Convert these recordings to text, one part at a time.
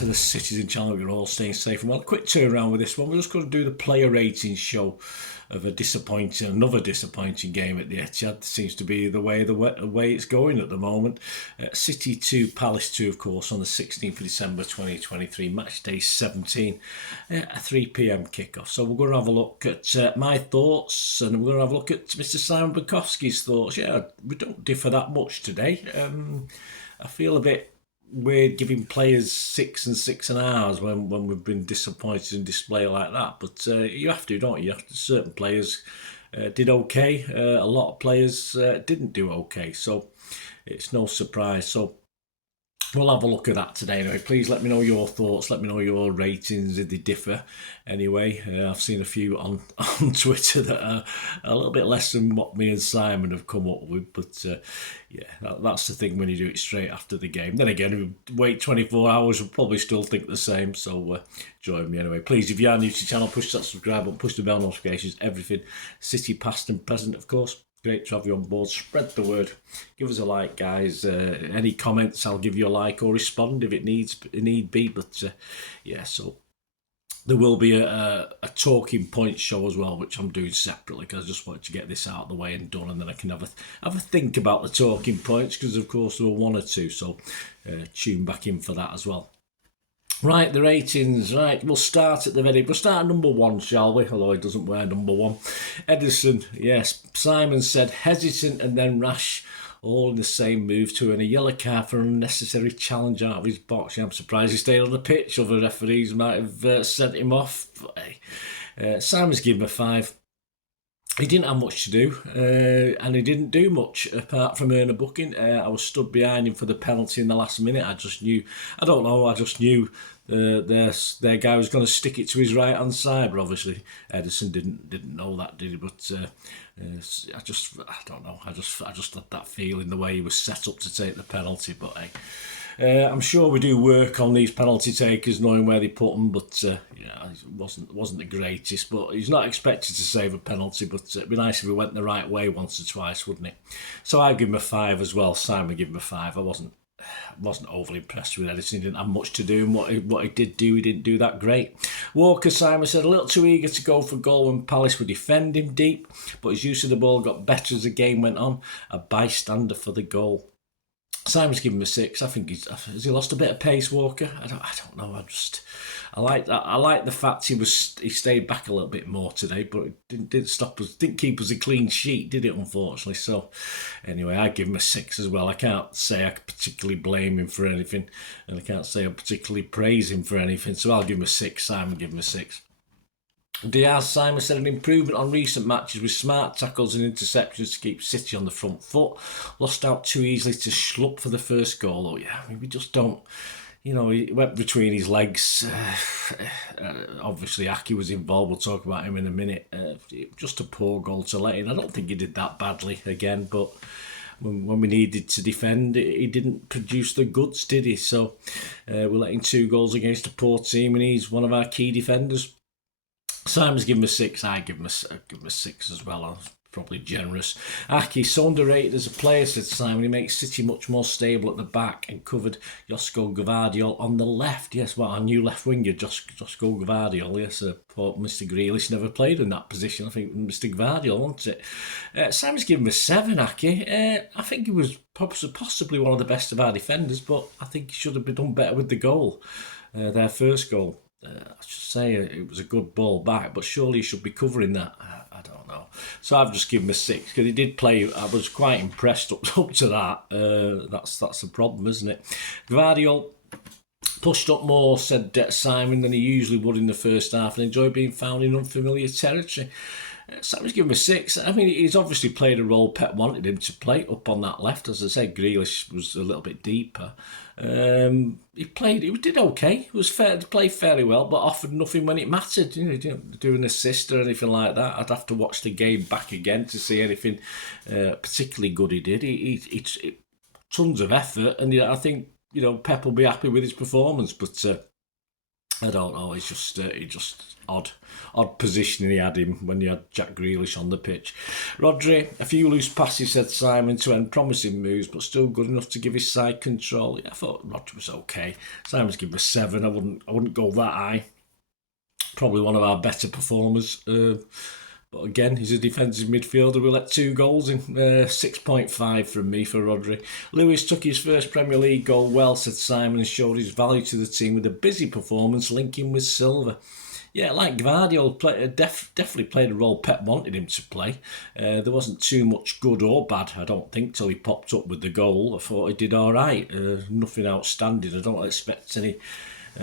to the Citizen channel. We're all staying safe. And well, a quick turnaround with this one. We're just going to do the player rating show of another disappointing game at the Etihad. Seems to be the way it's going at the moment. City 2, Palace 2, of course, on the 16th of December 2023, match day 17, a 3 p.m. kickoff. So we're going to have a look at my thoughts, and we're going to have a look at Mr. Simon Bajkowski's thoughts. Yeah, we don't differ that much today. I feel a bit weird giving players 6 and 6.5 when we've been disappointed in display like that, but you have to, don't you? Certain players did okay, a lot of players didn't do okay, so it's no surprise. So we'll have a look at that today anyway. Please let me know your thoughts, let me know your ratings if they differ anyway. I've seen a few on Twitter that are a little bit less than what me and Simon have come up with, but yeah, that's the thing when you do it straight after the game. Then again, wait 24 hours, we'll probably still think the same, so join me anyway. Please, if you are new to the channel, push that subscribe button, push the bell notifications, everything City past and present, of course. Great to have you on board. Spread the word. Give us a like, guys. Any comments, I'll give you a like or respond if it need be. But yeah, so there will be a talking point show as well, which I'm doing separately because I just wanted to get this out of the way and done, and then I can have a think about the talking points, because of course there were one or two. So tune back in for that as well. Right, the ratings. Right, we'll start at number 1, shall we? Although he doesn't wear number 1. Edison, yes. Simon said hesitant and then rash, all in the same move to earn a yellow card for an unnecessary challenge out of his box. I'm surprised he stayed on the pitch. Other referees might have sent him off. But, hey, Simon's given him a 5. He didn't have much to do, and he didn't do much apart from earn a booking. I was stood behind him for the penalty in the last minute. I just knew their guy was going to stick it to his right hand side, but obviously Edison didn't know that, did he? But I don't know. I just had that feeling the way he was set up to take the penalty. But hey. I'm sure we do work on these penalty takers, knowing where they put them, but yeah, it wasn't the greatest. But he's not expected to save a penalty, but it'd be nice if he went the right way once or twice, wouldn't it? So I'd give him a 5 as well. Simon gave him a 5. I wasn't overly impressed with Edison. He didn't have much to do, and what he did do, he didn't do that great. Walker, Simon said, a little too eager to go for goal when Palace were defending deep, but his use of the ball got better as the game went on. A bystander for the goal. Simon's given him a 6. I think has he lost a bit of pace, Walker? I don't know. I like that. I like the fact he stayed back a little bit more today, but it didn't stop us. Didn't keep us a clean sheet, did it? Unfortunately. So anyway, I give him a 6 as well. I can't say I particularly blame him for anything, and I can't say I particularly praise him for anything. So I'll give him a 6. Simon give him a 6. Diaz, Simon said, an improvement on recent matches with smart tackles and interceptions to keep City on the front foot. Lost out too easily to Schlupp for the first goal. Oh yeah, I mean, we just don't, he went between his legs. Obviously Aki was involved, we'll talk about him in a minute. Just a poor goal to let in. I don't think he did that badly again, but when we needed to defend, he didn't produce the goods, did he? So we're letting 2 goals against a poor team, and he's one of our key defenders. Simon's given him a 6. I give him a 6 as well. I was probably generous. Aki, so underrated as a player, said Simon. He makes City much more stable at the back and covered Josko Gvardiol on the left. Yes, well, our new left winger, Josko Gvardiol. Yes, poor Mr. Grealish never played in that position. I think Mr. Gvardiol, wasn't it? Simon's given him a 7, Aki. I think he was possibly one of the best of our defenders, but I think he should have done better with the goal, their first goal. I should say it was a good ball back, but surely he should be covering that. I don't know. So I've just given him a 6 because he did play. I was quite impressed up to that. That's the problem, isn't it? Gvardiol pushed up more, said Simon, than he usually would in the first half, and enjoyed being found in unfamiliar territory. Simon's given him a 6. I mean, he's obviously played a role Pep wanted him to play up on that left. As I said, Grealish was a little bit deeper. He did okay. He was played fairly well, but offered nothing when it mattered. He didn't do an assist or anything like that. I'd have to watch the game back again to see anything particularly good he did. He tons of effort, and I think Pep will be happy with his performance. But I don't know. It's just odd positioning he had him when you had Jack Grealish on the pitch. Rodri, a few loose passes, said Simon, to end promising moves, but still good enough to give his side control. Yeah, I thought Rodri was okay. Simon's given a 7. I wouldn't go that high. Probably one of our better performers. But again, he's a defensive midfielder. We let 2 goals in. 6.5 from me for Rodri. Lewis took his first Premier League goal well, said Simon, and showed his value to the team with a busy performance linking with Silva. Yeah, like Gvardiol, definitely played a role Pep wanted him to play. There wasn't too much good or bad, I don't think, till he popped up with the goal. I thought he did all right. Nothing outstanding. I don't expect any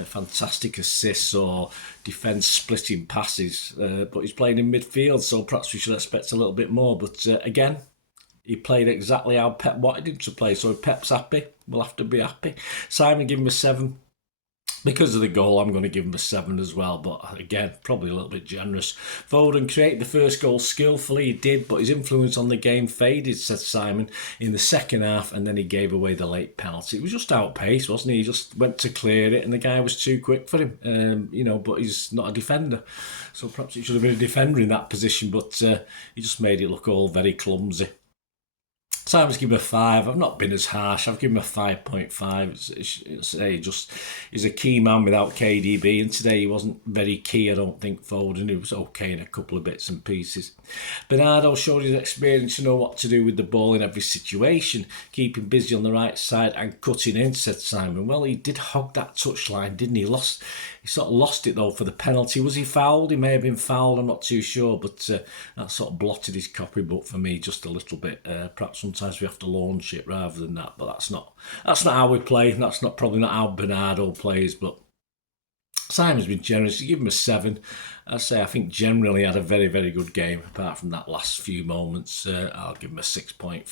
fantastic assists or defence splitting passes, but he's playing in midfield, so perhaps we should expect a little bit more. But again, he played exactly how Pep wanted him to play, so if Pep's happy, we'll have to be happy. Simon gave him a 7. Because of the goal, I'm going to give him a 7 as well, but again, probably a little bit generous. Foden created the first goal skillfully, he did, but his influence on the game faded, said Simon, in the second half, and then he gave away the late penalty. It was just outpaced, wasn't he? He just went to clear it, and the guy was too quick for him, but he's not a defender. So perhaps he should have been a defender in that position, but he just made it look all very clumsy. Simon's given a 5. I've not been as harsh. I've given him a 5.5. He's a key man without KDB, and today he wasn't very key, I don't think, Foden. He was okay in a couple of bits and pieces. Bernardo showed his experience to know what to do with the ball in every situation, keeping busy on the right side and cutting in, said Simon. Well, he did hog that touchline, didn't he? He sort of lost it, though, for the penalty. Was he fouled? He may have been fouled, I'm not too sure, but that sort of blotted his copybook for me just a little bit. Perhaps sometimes we have to launch it rather than that, but that's not how we play. That's probably not how Bernardo plays, but Simon's been generous. You give him a 7. I think generally had a very, very good game, apart from that last few moments. I'll give him a 6.5.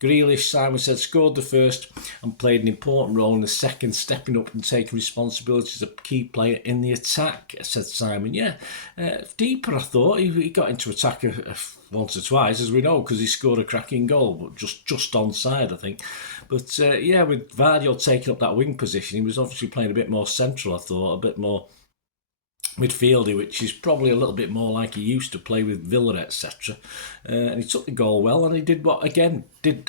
Grealish, Simon said, scored the first and played an important role in the second, stepping up and taking responsibility as a key player in the attack, said Simon. Yeah, deeper, I thought. He got into attack once or twice, as we know, because he scored a cracking goal, but just onside, I think. But with Gvardiol taking up that wing position, he was obviously playing a bit more central, I thought, a bit more midfielder, which is probably a little bit more like he used to play with Villa, etc. And he took the goal well, and he did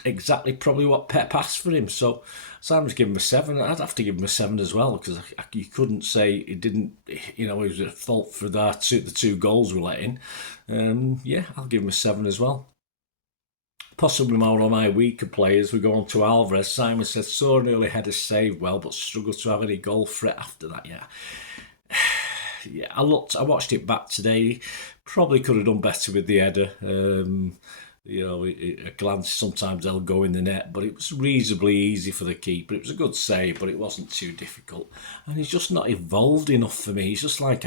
exactly probably what Pep asked for him. So Simon's given him a 7. I'd have to give him a 7 as well, because you couldn't say he didn't, he was at fault for the 2 goals we let in. I'll give him a 7 as well. Possibly one of my weaker players. We go on to Alvarez. Simon says, saw an early header saved well, but struggled to have any goal threat after that. I watched it back today. Probably could have done better with the header. A glance, sometimes they'll go in the net, but it was reasonably easy for the keeper. It was a good save, but it wasn't too difficult. And he's just not evolved enough for me. He's just like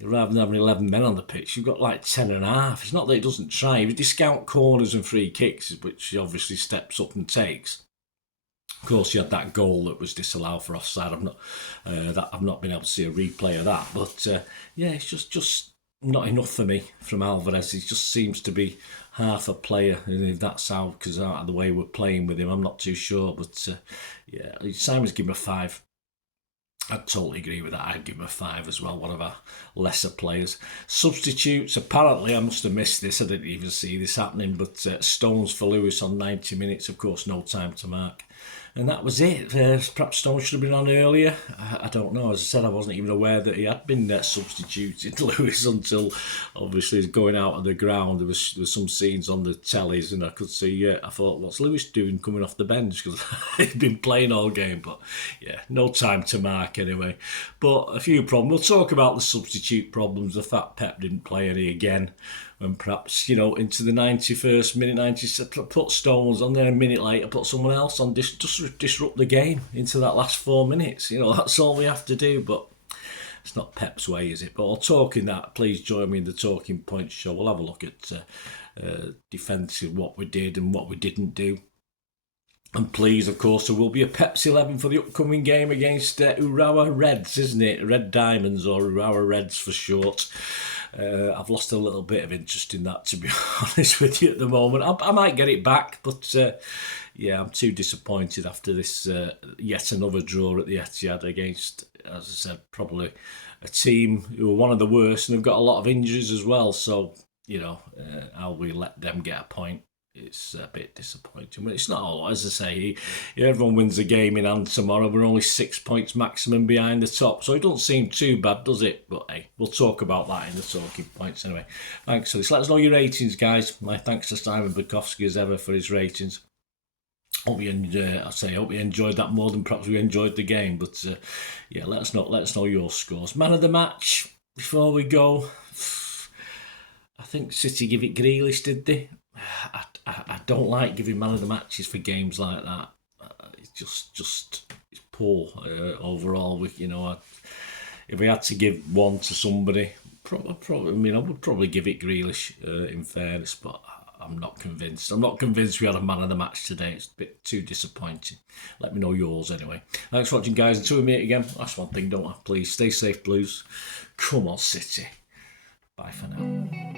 rather than having 11 men on the pitch, you've got like 10 and a half. It's not that he doesn't try. If you discount corners and free kicks, which he obviously steps up and takes. Of course, you had that goal that was disallowed for offside. I've not been able to see a replay of that, but it's just not enough for me from Alvarez. He just seems to be half a player, and if that's how, because out of the way we're playing with him, I'm not too sure. But Simon's given him a 5. I totally agree with that. I'd give him a 5 as well, one of our lesser players. Substitutes, apparently, I must have missed this, I didn't even see this happening, but Stones for Lewis on 90 minutes, of course, no time to mark. And that was it. Perhaps Stones should have been on earlier. I don't know. As I said, I wasn't even aware that he had been substituted, Lewis, until obviously going out on the ground. There was some scenes on the tellies, and I could see. I thought, what's Lewis doing coming off the bench? Because he'd been playing all game. But no time to mark anyway. But a few problems. We'll talk about the substitute problems. The fact Pep didn't play any again. And perhaps, into the 91st minute, 90th, put Stones on there a minute later, put someone else on, just disrupt the game into that last 4 minutes. That's all we have to do, but it's not Pep's way, is it? But I'll talk in that. Please join me in the Talking Points show. We'll have a look at defensive, what we did and what we didn't do. And please, of course, there will be a Pepsi 11 for the upcoming game against Urawa Reds, isn't it? Red Diamonds, or Urawa Reds for short. I've lost a little bit of interest in that, to be honest with you, at the moment. I might get it back, but I'm too disappointed after this yet another draw at the Etihad against as I said, probably a team who are one of the worst, and they've got a lot of injuries as well. So, you know, how we let them get a point, it's a bit disappointing. But it's not all, as I say, everyone wins a game in hand tomorrow. We're only 6 points maximum behind the top, so it doesn't seem too bad, does it? But hey, we'll talk about that in the talking points anyway. Thanks for this. Let us know your ratings, guys. My thanks to Simon Bajkowski as ever for his ratings. Hope you enjoyed that more than perhaps we enjoyed the game. But yeah, let us know your scores. Man of the match. Before we go, I think City give it Grealish, did they? I don't like giving man of the matches for games like that. It's just it's poor overall. With if we had to give one to somebody, probably I would probably give it Grealish. In fairness, but I'm not convinced. I'm not convinced we had a man of the match today. It's a bit too disappointing. Let me know yours anyway. Thanks for watching, guys. Until we meet again, last one thing, don't I? Please stay safe, Blues. Come on, City. Bye for now.